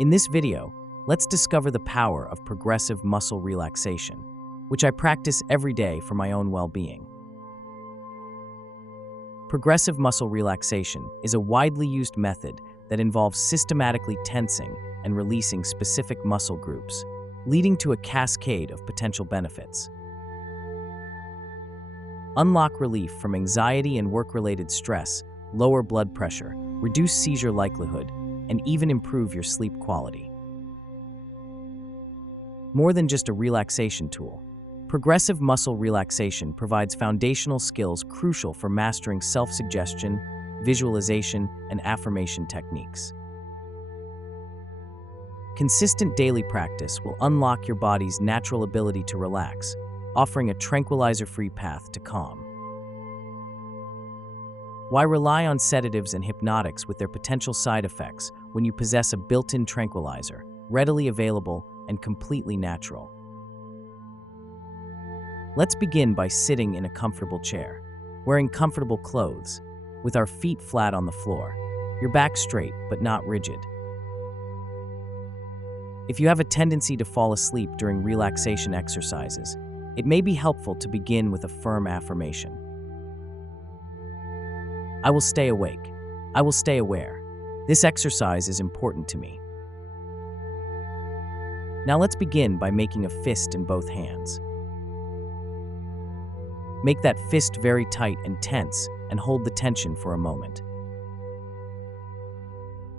In this video, let's discover the power of progressive muscle relaxation, which I practice every day for my own well-being. Progressive muscle relaxation is a widely used method that involves systematically tensing and releasing specific muscle groups, leading to a cascade of potential benefits. Unlock relief from anxiety and work-related stress, lower blood pressure, reduce seizure likelihood, and even improve your sleep quality. More than just a relaxation tool, progressive muscle relaxation provides foundational skills crucial for mastering self-suggestion, visualization, and affirmation techniques. Consistent daily practice will unlock your body's natural ability to relax, offering a tranquilizer-free path to calm. Why rely on sedatives and hypnotics with their potential side effects when you possess a built-in tranquilizer, readily available and completely natural? Let's begin by sitting in a comfortable chair, wearing comfortable clothes, with our feet flat on the floor, your back straight but not rigid. If you have a tendency to fall asleep during relaxation exercises, it may be helpful to begin with a firm affirmation. I will stay awake. I will stay aware. This exercise is important to me. Now let's begin by making a fist in both hands. Make that fist very tight and tense and hold the tension for a moment.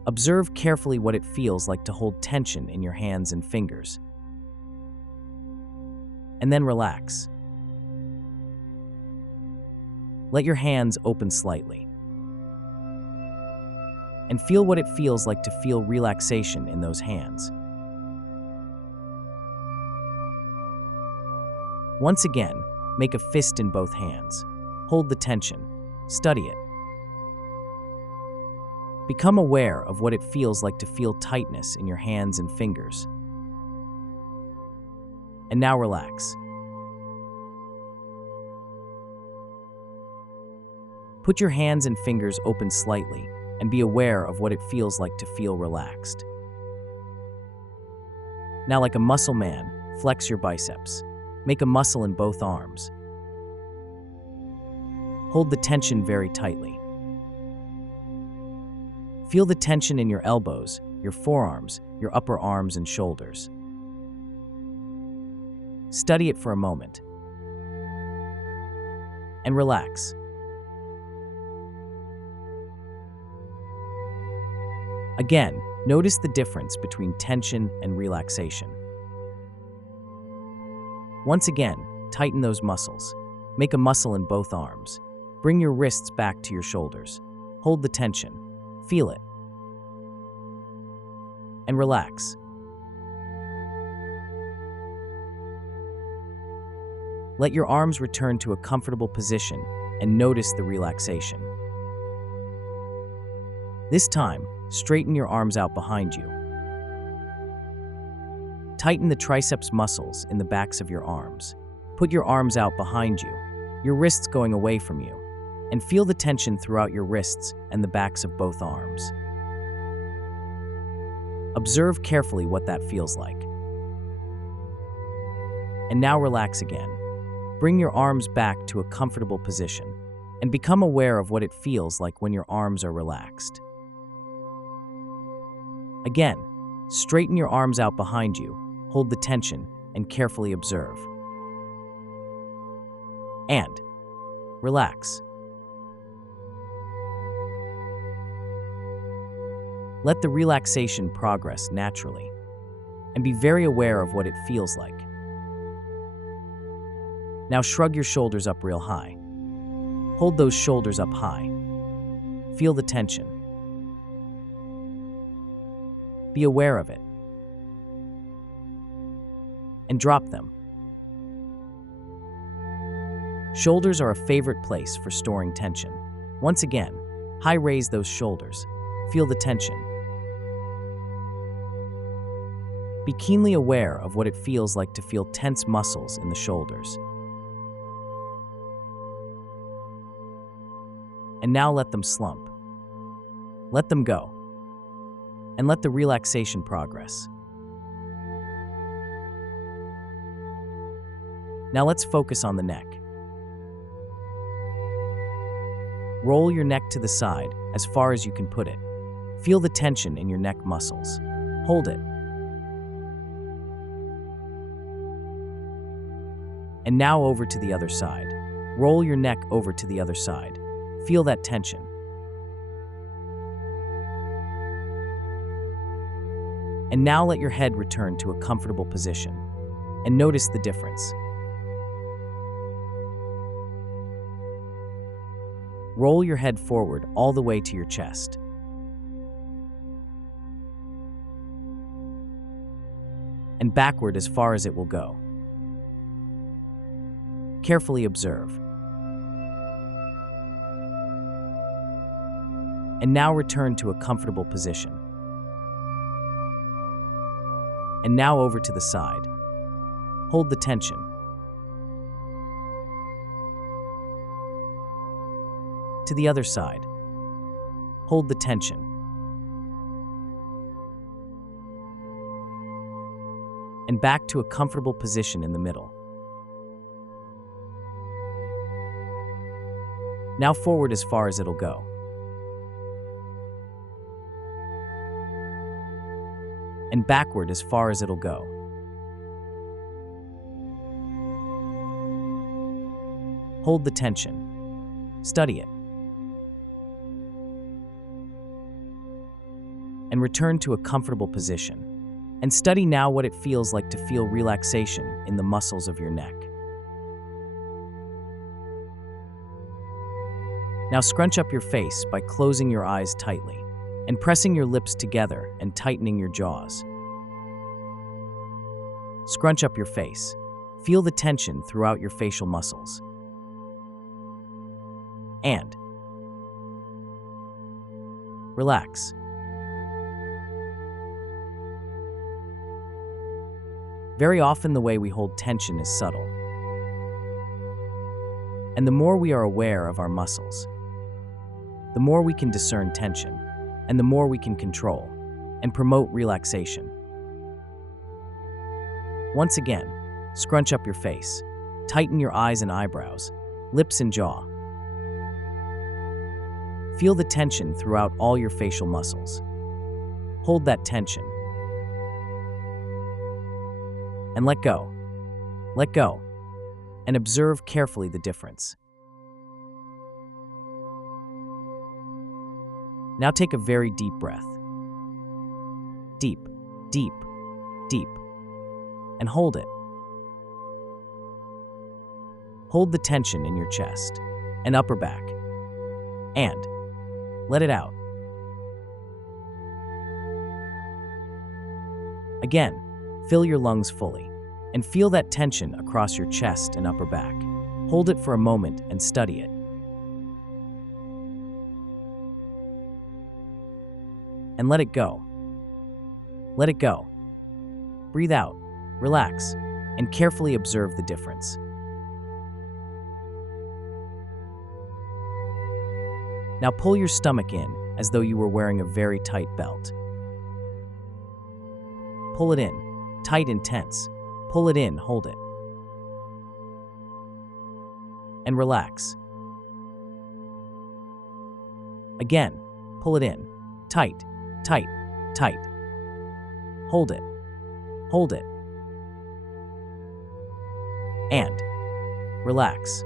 Observe carefully what it feels like to hold tension in your hands and fingers. And then relax. Let your hands open slightly. And feel what it feels like to feel relaxation in those hands. Once again, make a fist in both hands. Hold the tension. Study it. Become aware of what it feels like to feel tightness in your hands and fingers. And now relax. Put your hands and fingers open slightly and be aware of what it feels like to feel relaxed. Now, like a muscle man, flex your biceps. Make a muscle in both arms. Hold the tension very tightly. Feel the tension in your elbows, your forearms, your upper arms and shoulders. Study it for a moment. And relax. Again, notice the difference between tension and relaxation. Once again, tighten those muscles. Make a muscle in both arms. Bring your wrists back to your shoulders. Hold the tension. Feel it. And relax. Let your arms return to a comfortable position and notice the relaxation. This time, straighten your arms out behind you. Tighten the triceps muscles in the backs of your arms. Put your arms out behind you, your wrists going away from you, and feel the tension throughout your wrists and the backs of both arms. Observe carefully what that feels like. And now relax again. Bring your arms back to a comfortable position and become aware of what it feels like when your arms are relaxed. Again, straighten your arms out behind you, hold the tension, and carefully observe. And relax. Let the relaxation progress naturally, and be very aware of what it feels like. Now shrug your shoulders up real high. Hold those shoulders up high. Feel the tension. Be aware of it. And drop them. Shoulders are a favorite place for storing tension. Once again, high raise those shoulders. Feel the tension. Be keenly aware of what it feels like to feel tense muscles in the shoulders. And now let them slump. Let them go. and let the relaxation progress. Now let's focus on the neck. Roll your neck to the side as far as you can put it. Feel the tension in your neck muscles. Hold it. And now over to the other side. Roll your neck over to the other side. Feel that tension. And now let your head return to a comfortable position. And notice the difference. Roll your head forward all the way to your chest. And backward as far as it will go. Carefully observe. And now return to a comfortable position. And now over to the side. Hold the tension. To the other side. Hold the tension. And back to a comfortable position in the middle. Now forward as far as it'll go. And backward as far as it'll go. Hold the tension. Study it. And return to a comfortable position. And study now what it feels like to feel relaxation in the muscles of your neck. Now scrunch up your face by closing your eyes tightly and pressing your lips together and tightening your jaws. Scrunch up your face. Feel the tension throughout your facial muscles. And relax. Very often the way we hold tension is subtle. And the more we are aware of our muscles, the more we can discern tension, and the more we can control and promote relaxation. Once again, scrunch up your face, tighten your eyes and eyebrows, lips and jaw. Feel the tension throughout all your facial muscles. Hold that tension. And let go. Let go. And observe carefully the difference. Now take a very deep breath. Deep, deep, deep. And hold it. Hold the tension in your chest and upper back. And let it out. Again, fill your lungs fully and feel that tension across your chest and upper back. Hold it for a moment and study it. And let it go. Let it go. Breathe out, relax, and carefully observe the difference. Now pull your stomach in as though you were wearing a very tight belt. Pull it in, tight and tense. Pull it in, hold it. And relax. Again, pull it in, tight, tight, tight. Hold it, hold it. And relax.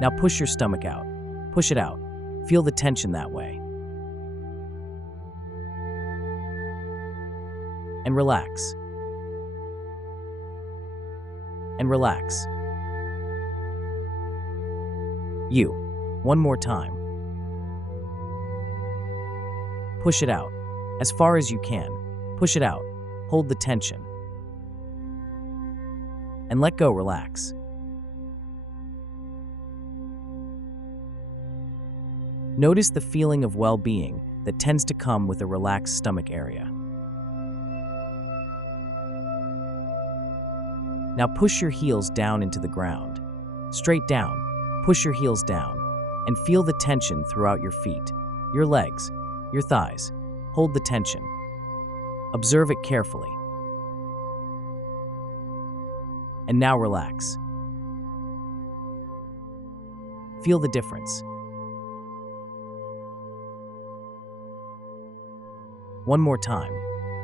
Now push your stomach out. Push it out. Feel the tension that way. And relax. And relax. One more time. Push it out. As far as you can. Push it out. Hold the tension. And let go, relax. Notice the feeling of well-being that tends to come with a relaxed stomach area. Now push your heels down into the ground. Straight down. Push your heels down. and feel the tension throughout your feet, your legs, your thighs. Hold the tension. Observe it carefully. And now relax. Feel the difference. One more time.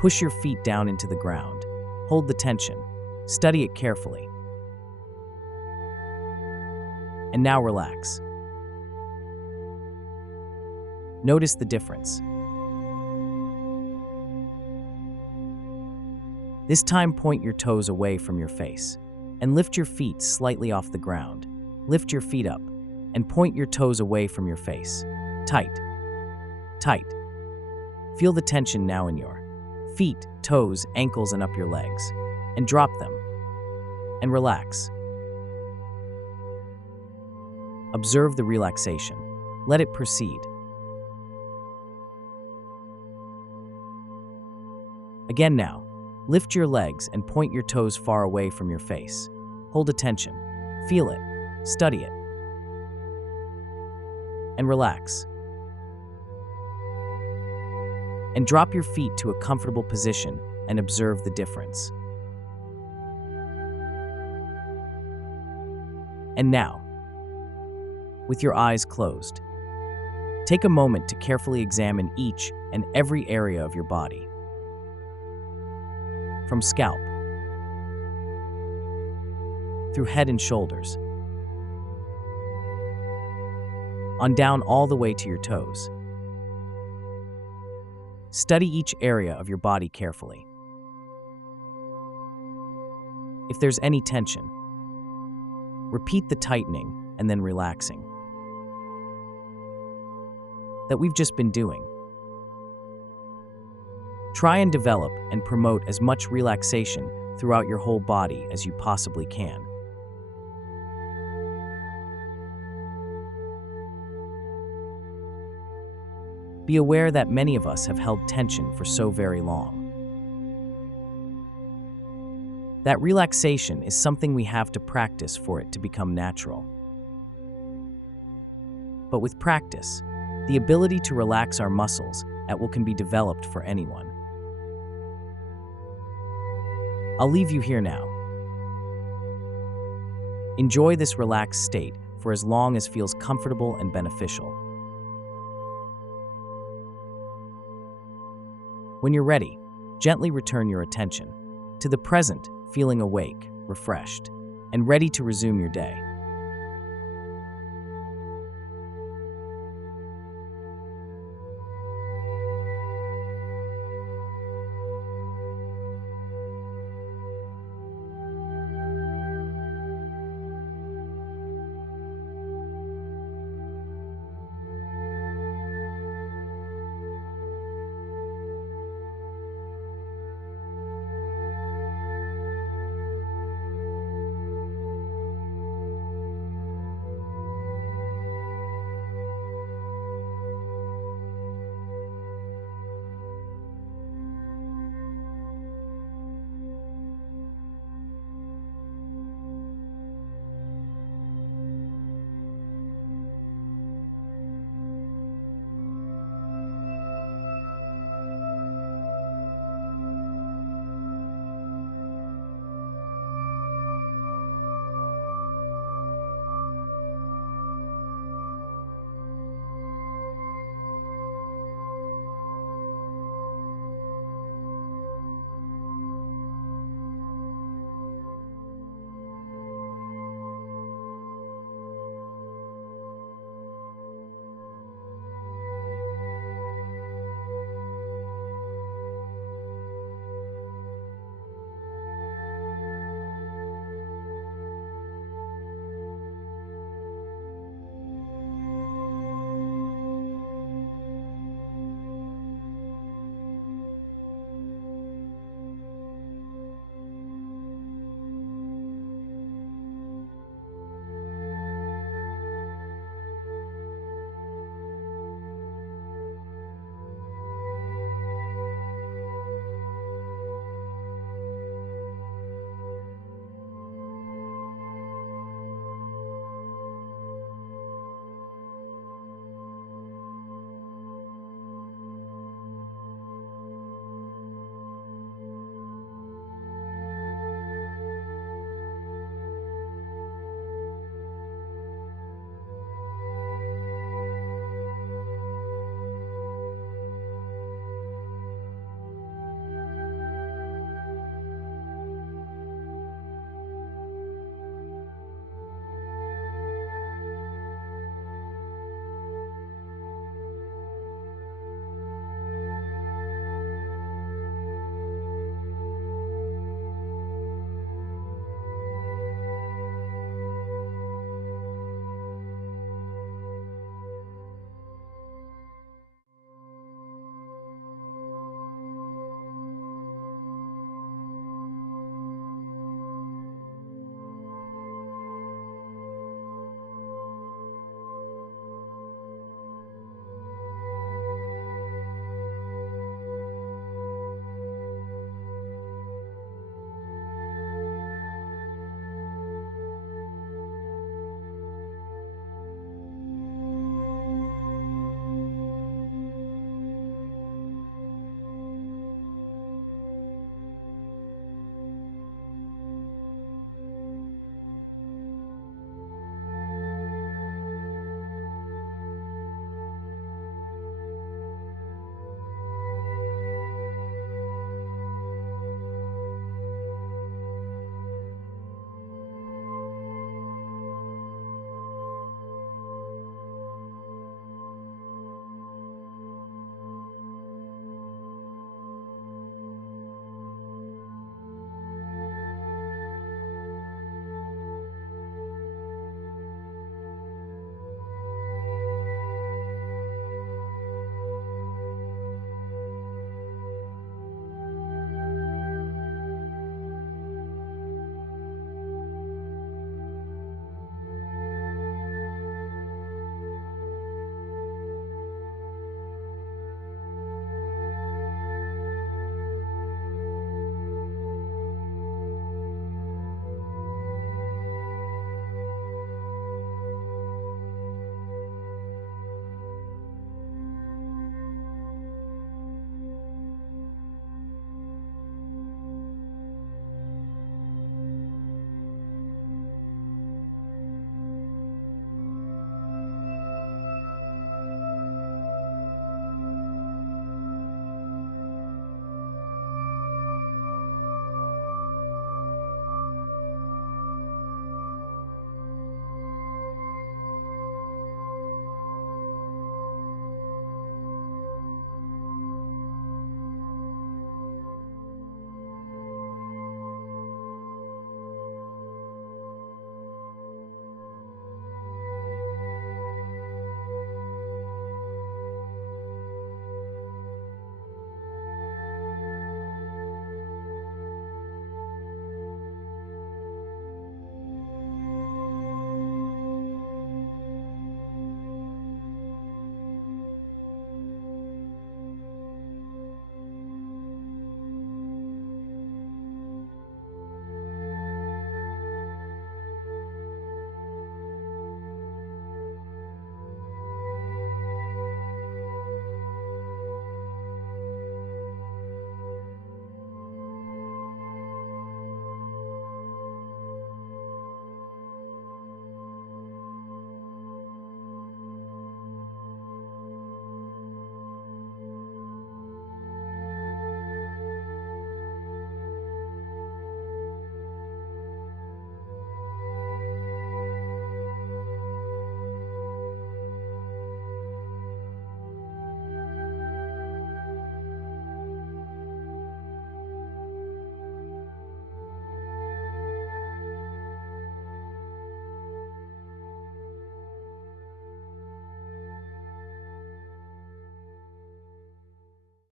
Push your feet down into the ground. Hold the tension. Study it carefully. And now relax. Notice the difference. This time, point your toes away from your face and lift your feet slightly off the ground. Lift your feet up and point your toes away from your face. Tight. Tight. Feel the tension now in your feet, toes, ankles, and up your legs. And drop them. And relax. Observe the relaxation. Let it proceed. Again now. Lift your legs and point your toes far away from your face. Hold attention. Feel it. Study it. And relax. And drop your feet to a comfortable position and observe the difference. And now, with your eyes closed, take a moment to carefully examine each and every area of your body. From scalp, through head and shoulders, on down all the way to your toes. Study each area of your body carefully. If there's any tension, repeat the tightening and then relaxing that we've just been doing. Try and develop and promote as much relaxation throughout your whole body as you possibly can. Be aware that many of us have held tension for so very long. That relaxation is something we have to practice for it to become natural. But with practice, the ability to relax our muscles at will can be developed for anyone. I'll leave you here now. Enjoy this relaxed state for as long as feels comfortable and beneficial. When you're ready, gently return your attention to the present, feeling awake, refreshed, and ready to resume your day.